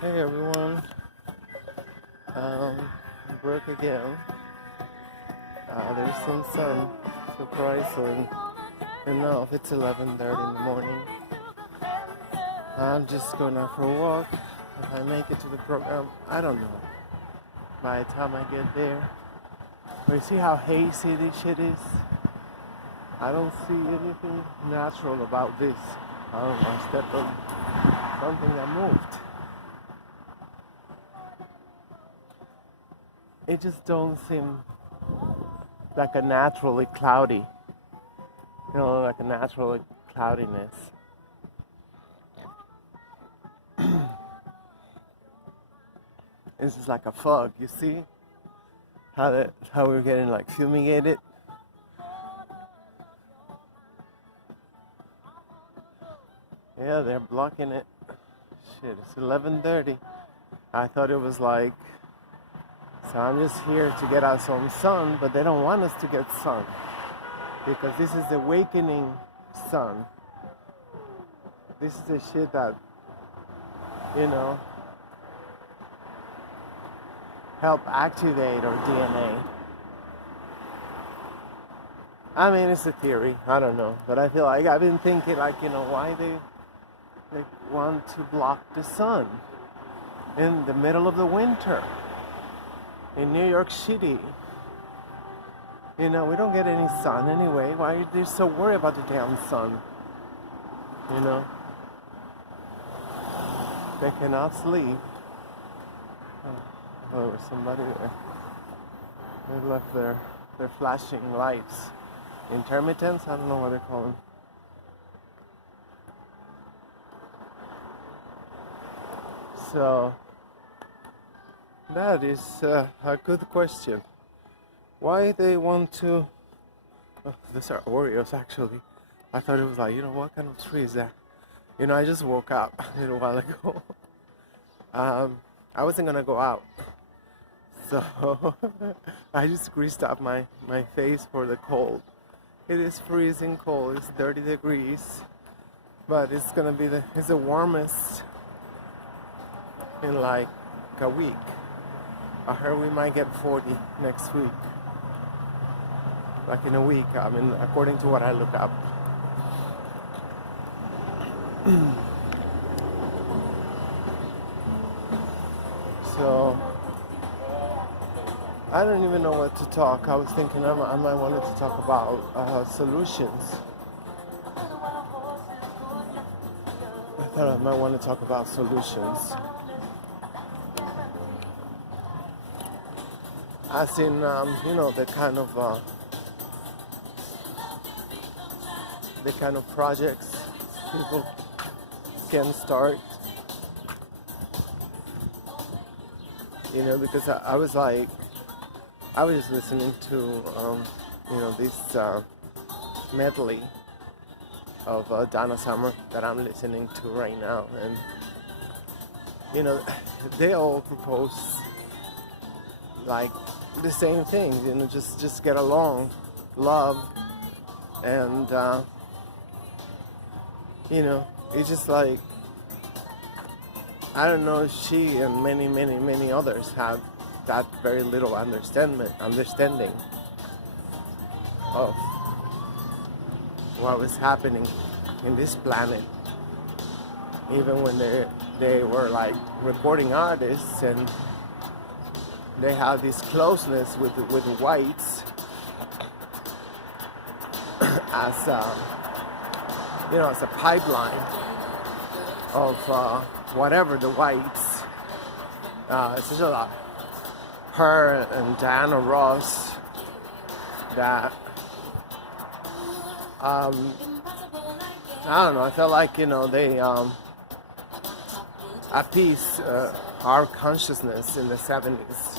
Hey everyone, broke again. There's some sun, surprisingly enough. It's 11:30 in the morning. I'm just going out for a walk. If I make it to the program, I don't know. By the time I get there, but you see how hazy this shit is? I don't see anything natural about this. I don't know, I stepped on something that moved. It just don't seem like a naturally cloudy, like a natural cloudiness. It's just like a fog, you see? How we're getting like fumigated. Yeah, they're blocking it. Shit, it's 11:30. I thought it was like, so I'm just here to get out some sun, but they don't want us to get sun because this is the awakening sun. This is the shit that, help activate our DNA. I mean, it's a theory. I don't know, but I feel like I've been thinking, why they want to block the sun in the middle of the winter in New York City. We don't get any sun anyway. Why are they so worried about the damn sun? They cannot sleep. Oh, there was somebody there. They left their flashing lights. Intermittents? I don't know what they call them. So, that is a good question. Why they want to... Oh, these are Oreos, actually. I thought it was like, what kind of tree is that? I just woke up a little while ago. I wasn't going to go out. So, I just greased up my face for the cold. It is freezing cold. It's 30 degrees. But it's going to be the warmest in like a week. I heard we might get 40 next week. Like in a week, I mean, according to what I look up. So, I don't even know what to talk. I was thinking I might wanted to talk about solutions. I thought I might want to talk about solutions. As in, the kind of projects people can start. Because I was just listening to, this medley of Donna Summer that I'm listening to right now. And, they all propose, like, the same thing, just get along, love, and, it's just like, I don't know if she and many, many, many others have that very little understanding of what was happening in this planet. Even when they were like recording artists and they had this closeness with whites as as a pipeline of whatever the whites, especially her and Diana Ross, that I don't know. I felt like they appeased our consciousness in the 70s.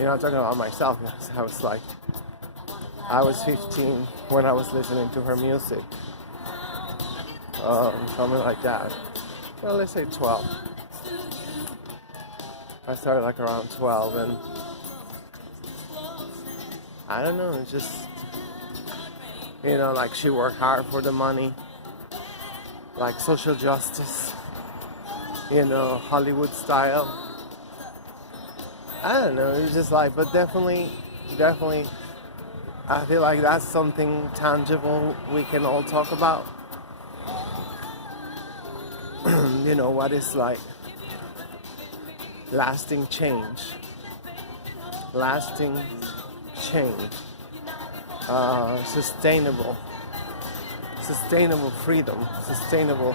I'm talking about myself. I was like, I was 15 when I was listening to her music. Something like that. Well, let's say 12. I started like around 12, and I don't know, it's just, like she worked hard for the money, like social justice, Hollywood style. I don't know, it's just like, but definitely, I feel like that's something tangible we can all talk about. What is like lasting change, lasting change, sustainable freedom, sustainable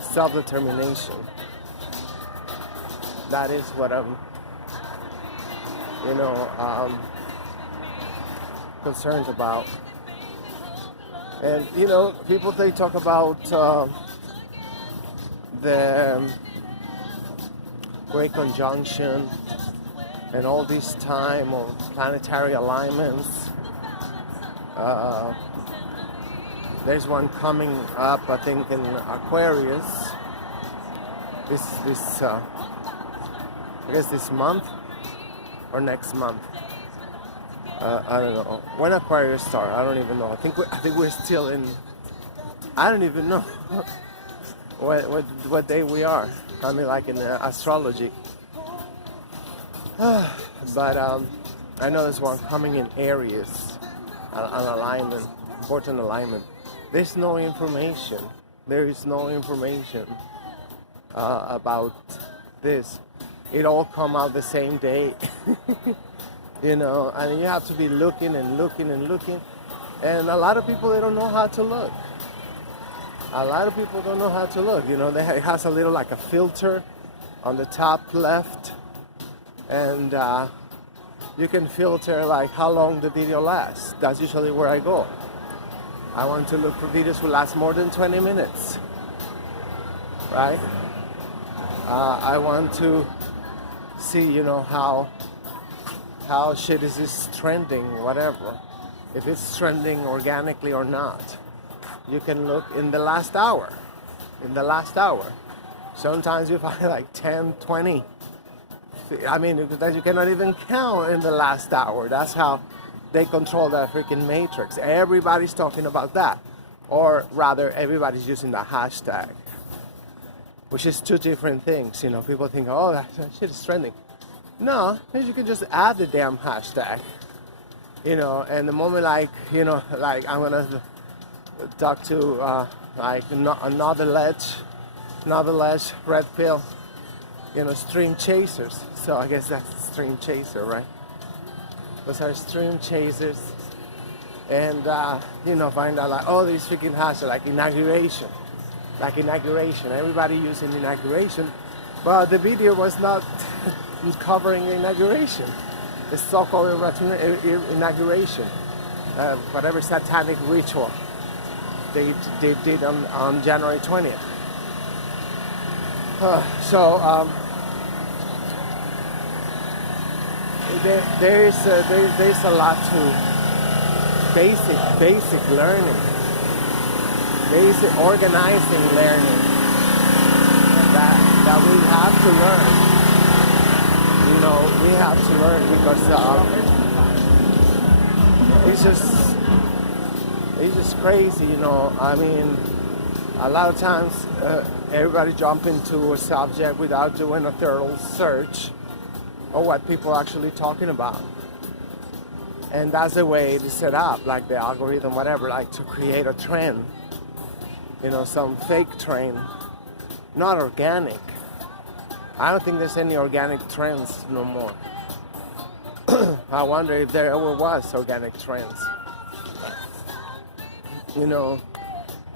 self-determination. That is what I'm, concerned about. And people, they talk about the Great Conjunction and all this time of planetary alignments. There's one coming up, I think, in Aquarius. I guess this month or next month. I don't know when Aquarius starts. I don't even know. I think we're still in. I don't even know what day we are. I mean, like in astrology. But I know there's one coming in Aries, an alignment, important alignment. There's no information. There is no information about this. It all come out the same day. And you have to be looking and looking and looking. And a lot of people, they don't know how to look. A lot of people don't know how to look. It has a little like a filter on the top left. And you can filter like how long the video lasts. That's usually where I go. I want to look for videos who last more than 20 minutes. Right? I want to see, how shit is this trending, whatever. If it's trending organically or not. You can look in the last hour. Sometimes you find like 10, 20. I mean, that you cannot even count in the last hour. That's how they control the freaking matrix. Everybody's talking about that. Or rather, everybody's using the hashtag. Which is two different things. People think, oh, that shit is trending. No, you can just add the damn hashtag. And the moment like I'm gonna talk to another ledge, red pill, stream chasers. So I guess that's a stream chaser, right? Those are stream chasers. And find out like, oh, these freaking hashtags like inauguration. Everybody using inauguration, but the video was not covering inauguration. The so-called inauguration, whatever satanic ritual they did on January 20th. There's a lot to basic learning. Basic organizing learning that we have to learn. We have to learn because it's just crazy. I mean, a lot of times everybody jump into a subject without doing a thorough search of what people are actually talking about. And that's the way it is set up, like the algorithm, whatever, like to create a trend. Some fake trend, not organic. I don't think there's any organic trends no more. I wonder if there ever was organic trends.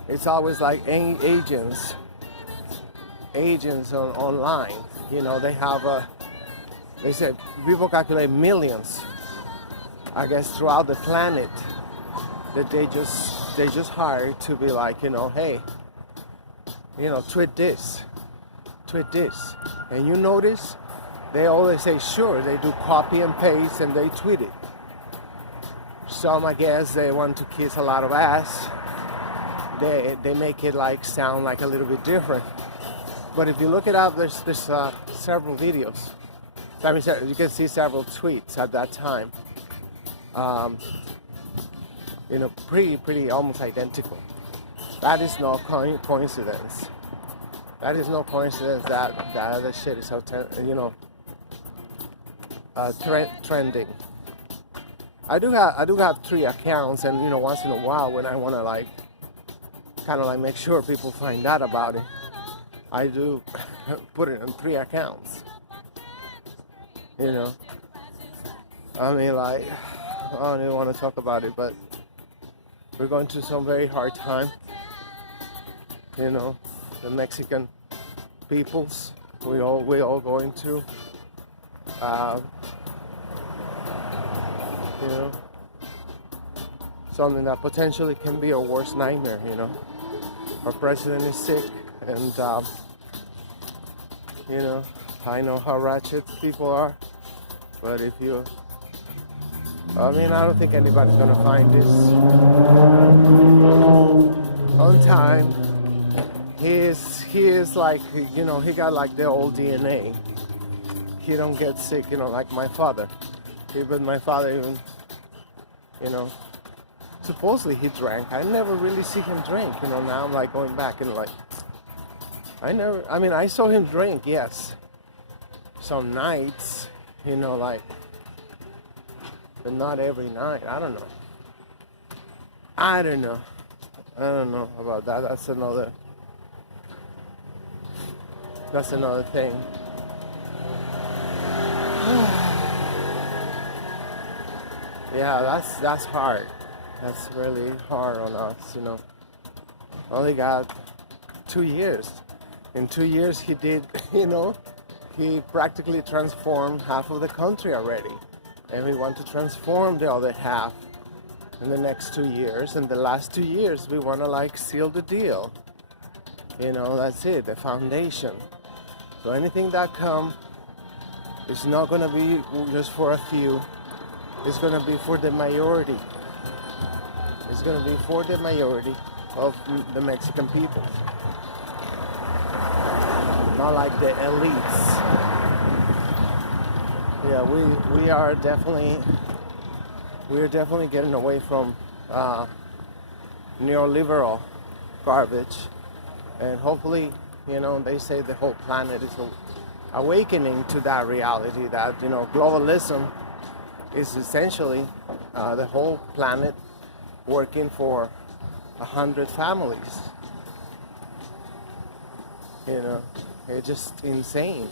It's always like agents online. They said people calculate millions, I guess, throughout the planet that they just hired to be like, hey, tweet this. And you notice they always say sure. They do copy and paste and they tweet it. Some, I guess, they want to kiss a lot of ass. They make it like sound like a little bit different. But if you look it up, there's several videos. I mean, you can see several tweets at that time. Pretty almost identical. That is no coincidence. That is no coincidence that other shit is so trending. I do have 3 accounts, and once in a while when I want to like kind of like make sure people find out about it, I do put it on 3 accounts. I mean, like, I don't even want to talk about it, but we're going through some very hard time. The Mexican peoples, we all going through. Something that potentially can be a worst nightmare. Our president is sick, and I know how ratchet people are, but I don't think anybody's gonna find this on time. He is like, he got like the old DNA. He don't get sick, like my father. Even my father, supposedly he drank. I never really see him drink, now I'm like going back and like, I saw him drink, yes. Some nights, like, but not every night. I don't know about that. That's another thing. Yeah, that's hard. That's really hard on us, Only got 2 years. In 2 years he did, he practically transformed half of the country already. And we want to transform the other half in the next 2 years. And the last 2 years we want to like seal the deal. That's it, the foundation. So anything that comes, it's not going to be just for a few. It's going to be for the majority. It's going to be for the majority of the Mexican people. Not like the elites. Yeah, we're definitely getting away from neoliberal garbage, and hopefully, they say the whole planet is awakening to that reality that globalism is essentially the whole planet working for 100 families. It's just insane,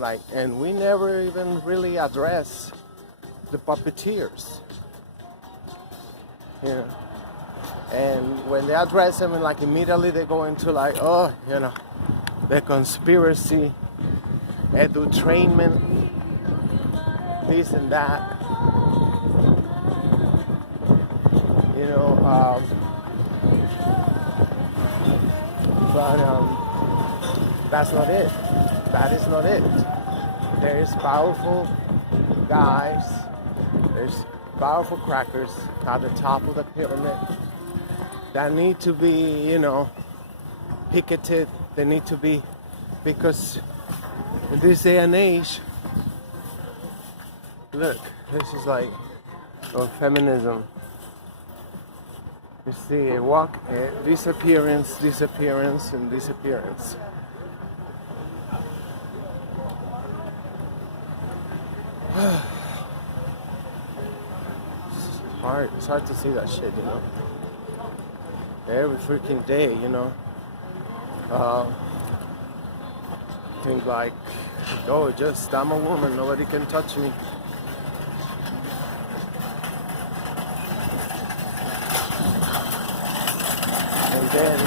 like, and we never even really address the puppeteers, and when they address them, and like immediately they go into like, the conspiracy, edutainment, this and that, but that's not it. That is not it. There's powerful guys, there's powerful crackers at the top of the pyramid that need to be, picketed. They need to be, because in this day and age, look, this is like feminism. You see a walk, disappearance, and disappearance. It's hard to see that shit, Every freaking day, think like, I'm a woman, nobody can touch me. And then,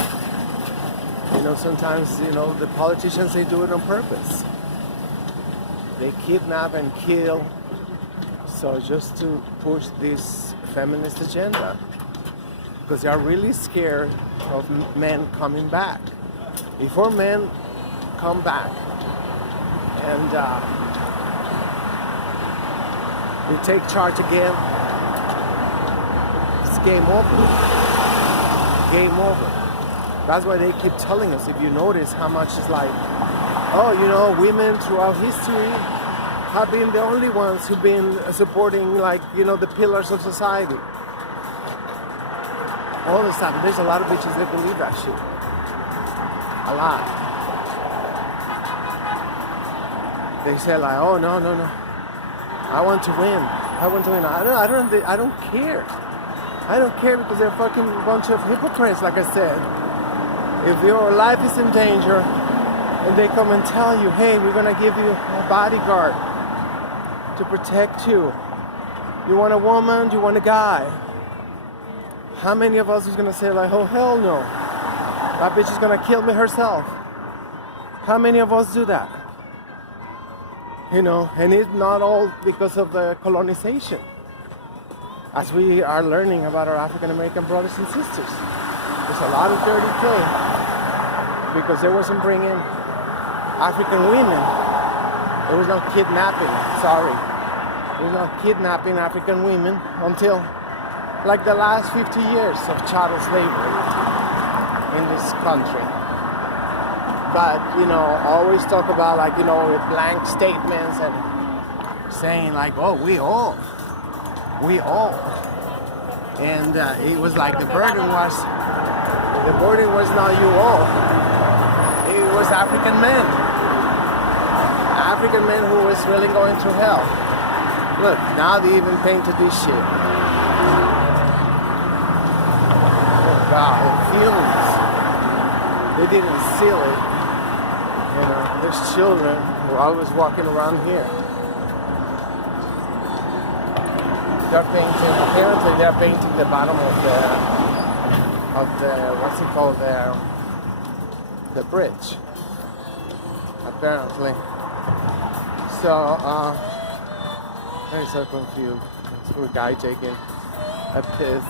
sometimes, the politicians, they do it on purpose. They kidnap and kill, so just to push this feminist agenda. Because they are really scared of men coming back. Before men come back and we take charge again, it's game over. Game over. That's why they keep telling us, if you notice how much is like, women throughout history have been the only ones who've been supporting, like, the pillars of society. All this time. There's a lot of bitches that believe that shit. A lot. They say like, oh no, no, no. I want to win. I want to win. I don't care. I don't care because they're a fucking bunch of hypocrites, like I said. If your life is in danger and they come and tell you, hey, we're gonna give you a bodyguard to protect you. You want a woman? Do you want a guy? How many of us is gonna say like, oh hell no, that bitch is gonna kill me herself? How many of us do that? You know, and it's not all because of the colonization. As we are learning about our African American brothers and sisters, there's a lot of dirty play because they wasn't bringing African women. There was no kidnapping, sorry. There was no kidnapping African women until like the last 50 years of chattel slavery in this country. But, you know, always talk about like, you know, with blank statements and saying like, oh, we all. And it was like the burden was not you all. It was African men who was really going through hell. Look, now they even painted this shit. Oh God, the feelings. They didn't seal it. You know, there's children who are always walking around here. They're painting, apparently they're painting the bottom of the what's it called there? The bridge. Apparently. So, I'm so confused. This poor guy taking a piss.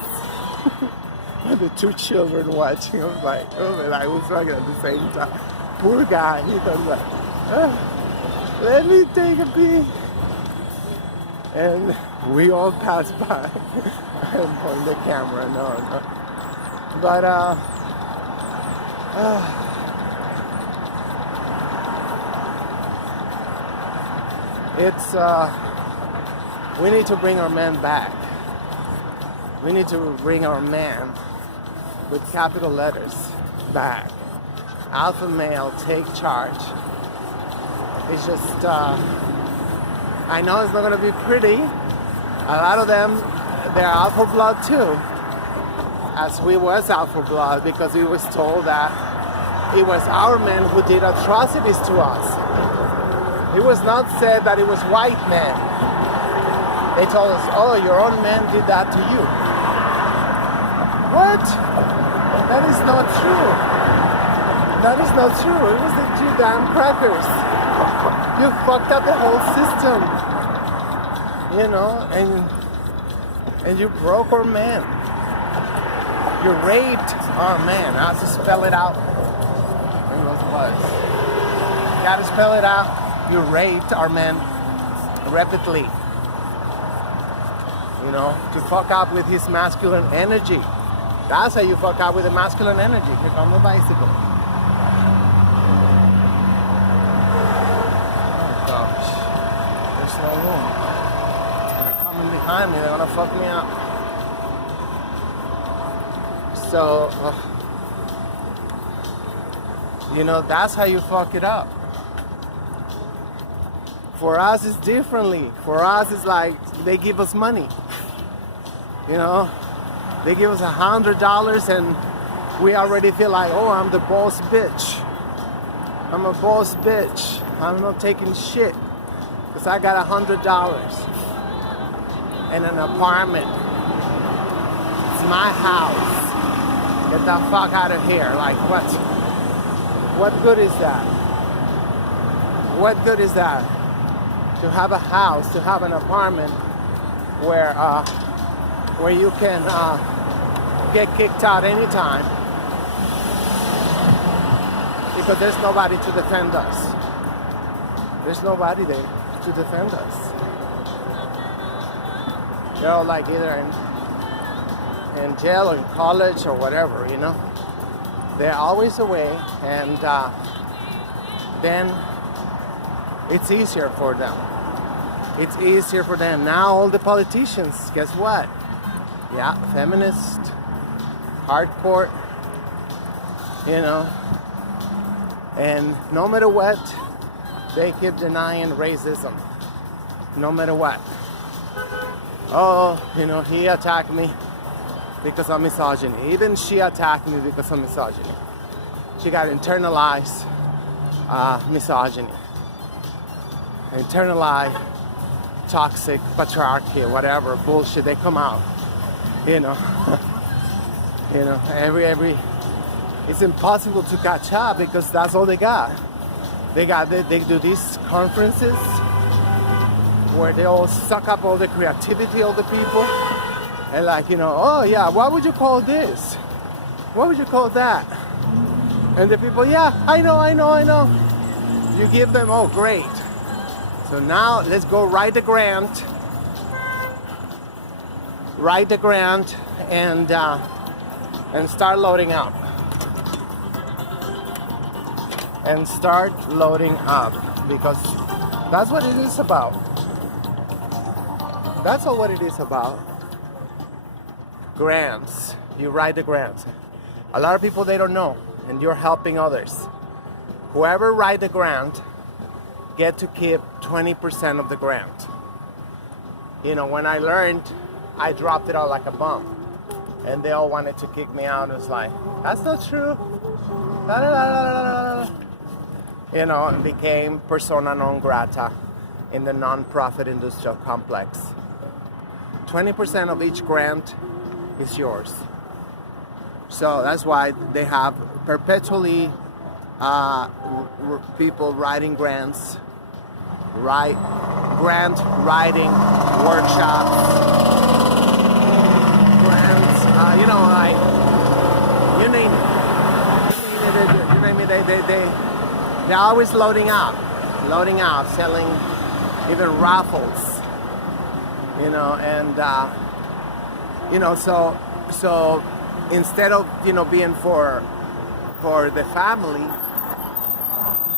And the two children watching. I was like, oh man, I was talking at the same time. Poor guy, he was like, let me take a pee. And we all pass by and point the camera, no. But, it's, we need to bring our men back. We need to bring our man with capital letters back. Alpha male, take charge. It's just, I know it's not going to be pretty. A lot of them, they're alpha blood too. As we was alpha blood because we was told that it was our men who did atrocities to us. It was not said that it was white men. They told us, oh, your own men did that to you. What? That is not true. That is not true. It was the two damn crackers. You fucked up the whole system, you know, and you broke our man. You raped our man. I have to spell it out. I don't know what it was. You gotta spell it out. You raped our man repeatedly. You know, to fuck up with his masculine energy. That's how you fuck up with the masculine energy. Here comes the bicycle. There's no room. They're coming behind me. They're gonna fuck me up. So, you know, that's how you fuck it up. For us, it's differently. For us, it's like they give us money. You know, they give us $100 and we already feel like, oh, I'm the boss bitch. I'm a boss bitch. I'm not taking shit. Because I got $100 and an apartment. It's my house. Get the fuck out of here. Like, what? What good is that? What good is that? To have a house, to have an apartment where you can get kicked out anytime because there's nobody to defend us. There's nobody there to defend us. They're all like either in jail or in college or whatever, you know. They're always away, and then it's easier for them. It's easier for them. Now all the politicians, guess what? Yeah, feminist, hardcore, you know, And no matter what, they keep denying racism. No matter what. Oh, he attacked me because of misogyny. Even she attacked me because of misogyny. She got internalized misogyny. Internalized toxic patriarchy, whatever bullshit they come out. Every it's impossible to catch up because that's all they got. They do these conferences where they all suck up all the creativity of the people and oh yeah, what would you call this? What would you call that? And the people, yeah, I know. You give them, oh great. So now let's go write the grant and start loading up. And start loading up because that's what it is about. That's all what it is about. Grants. You write the grants. A lot of people, they don't know, and you're helping others. Whoever write the grant get to keep 20% of the grant. When I learned, I dropped it out like a bomb. And they all wanted to kick me out. It was like, that's not true. La, la, la, la, la. And became persona non grata in the non-profit industrial complex. 20% of each grant is yours. So that's why they have perpetually people writing grants, grant writing workshops, grants, you name it. They're always loading up, selling even raffles, so instead of being for the family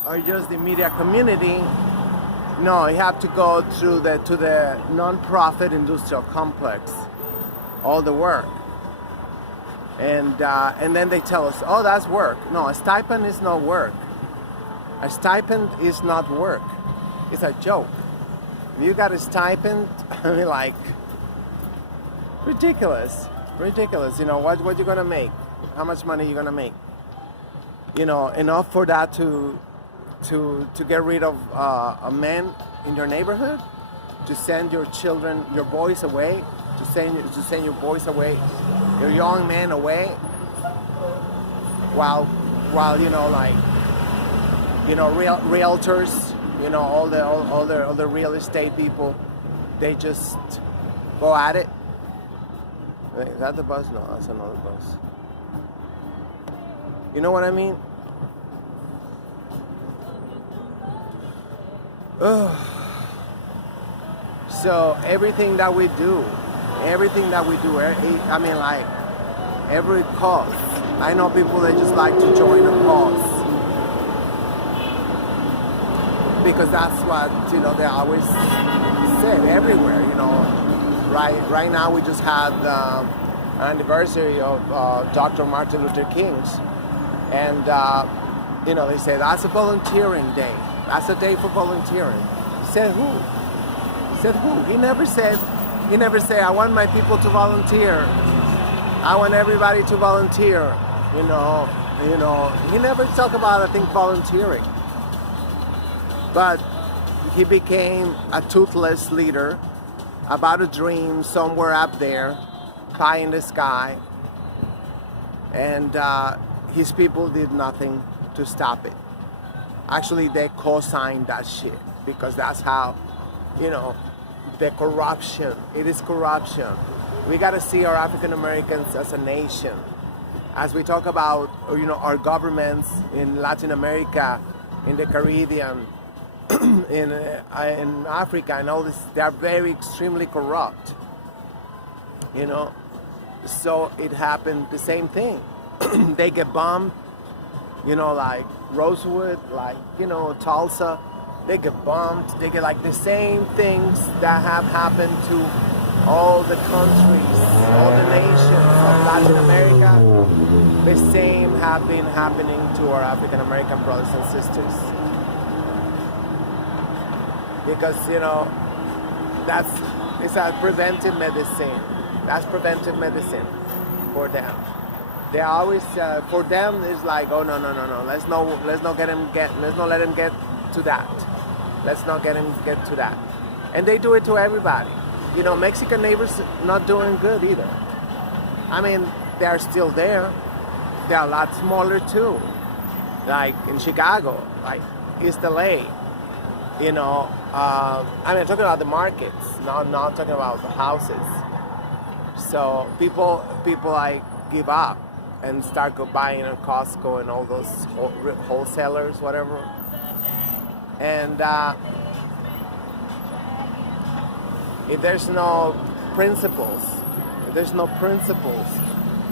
or just the media community, no, you have to go to the non-profit industrial complex, all the work. And then they tell us, oh, that's work. No, a stipend is not work. A stipend is not work. It's a joke. If you got a stipend, ridiculous. What you gonna make? How much money you gonna make? Enough for that to get rid of a man in your neighborhood, to send your children, your boys away, to send your boys away, your young men away, while realtors, all the real estate people, they just go at it. Wait, is that the bus? No, that's another bus. You know what I mean? So everything that we do, every cause. I know people that just like to join a cause because that's what they always said everywhere. Right now we just had an anniversary of Dr. Martin Luther King's, and they say that's a volunteering day. That's a day for volunteering. Said who? Said who? He never said I want my people to volunteer. I want everybody to volunteer. He never talked about, I think, volunteering. But he became a toothless leader about a dream somewhere up there, pie in the sky. And his people did nothing to stop it. Actually, they co-signed that shit because that's how, the corruption. It is corruption. We got to see our African Americans as a nation. As we talk about, our governments in Latin America, in the Caribbean, in Africa and all this, they are very extremely corrupt. So it happened the same thing. They get bombed, like Rosewood, like Tulsa. They get bombed. They get the same things that have happened to all the countries, all the nations of Latin America, the same have been happening to our African American brothers and sisters. Because, you know, it's a preventive medicine. That's preventive medicine for them. They always, for them, it's like, oh no. Let's not let him get to that. Let's not get him get to that. And they do it to everybody. You know, Mexican neighbors not doing good either. I mean, they are still there. They're a lot smaller too. Like in Chicago, like East LA. You know, I mean, I'm talking about the markets, not talking about the houses. So people like give up and start buying at Costco and all those wholesalers, whatever. And if there's no principles,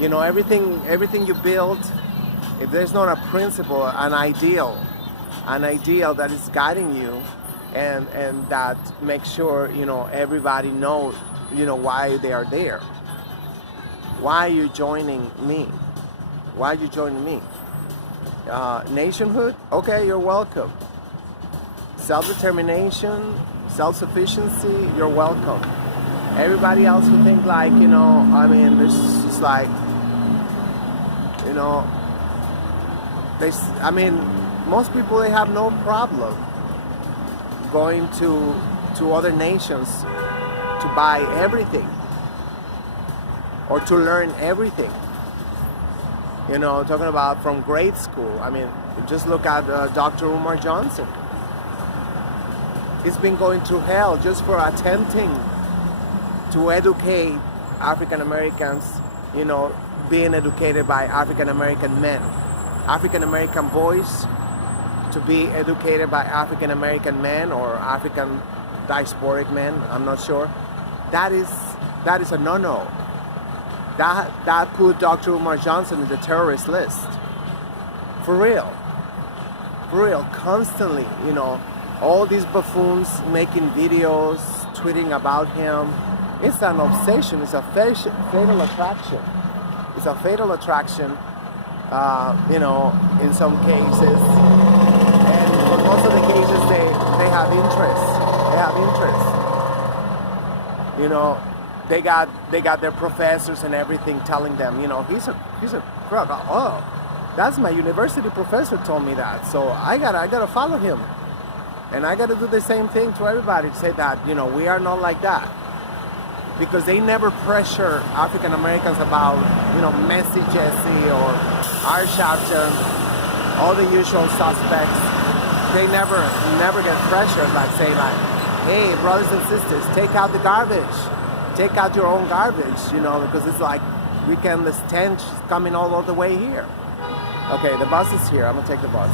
you know, everything you build, if there's not a principle, an ideal that is guiding you, and that makes sure, you know, everybody knows, you know, why they are there. Why are you joining me? Why are you joining me? Nationhood? Okay, you're welcome. Self-determination, self-sufficiency, you're welcome. Everybody else who think like, you know, I mean, this is just like, you know, most people, they have no problem going to other nations to buy everything or to learn everything. You know, talking about from grade school. I mean, just look at Dr. Umar Johnson. He's been going through hell just for attempting to educate African Americans, you know, being educated by African American men. African American boys to be educated by African American men or African diasporic men, I'm not sure. That is a no-no. That put Dr. Umar Johnson in the terrorist list. For real, constantly, you know, all these buffoons making videos, tweeting about him. It's an obsession, it's a fatal attraction. It's a fatal attraction, you know, in some cases. And for most of the cases, they have interest. You know, they got their professors and everything telling them, you know, he's a crook. Oh, that's my university professor told me that. So I gotta follow him. And I gotta do the same thing to everybody to say that, you know, we are not like that. Because they never pressure African Americans about, you know, Messi Jesse or Art Sharpton, all the usual suspects. They never get pressured like saying like, hey, brothers and sisters, take out the garbage. Take out your own garbage, you know, because it's like the stench is coming all the way here. Okay, the bus is here. I'm gonna take the bus.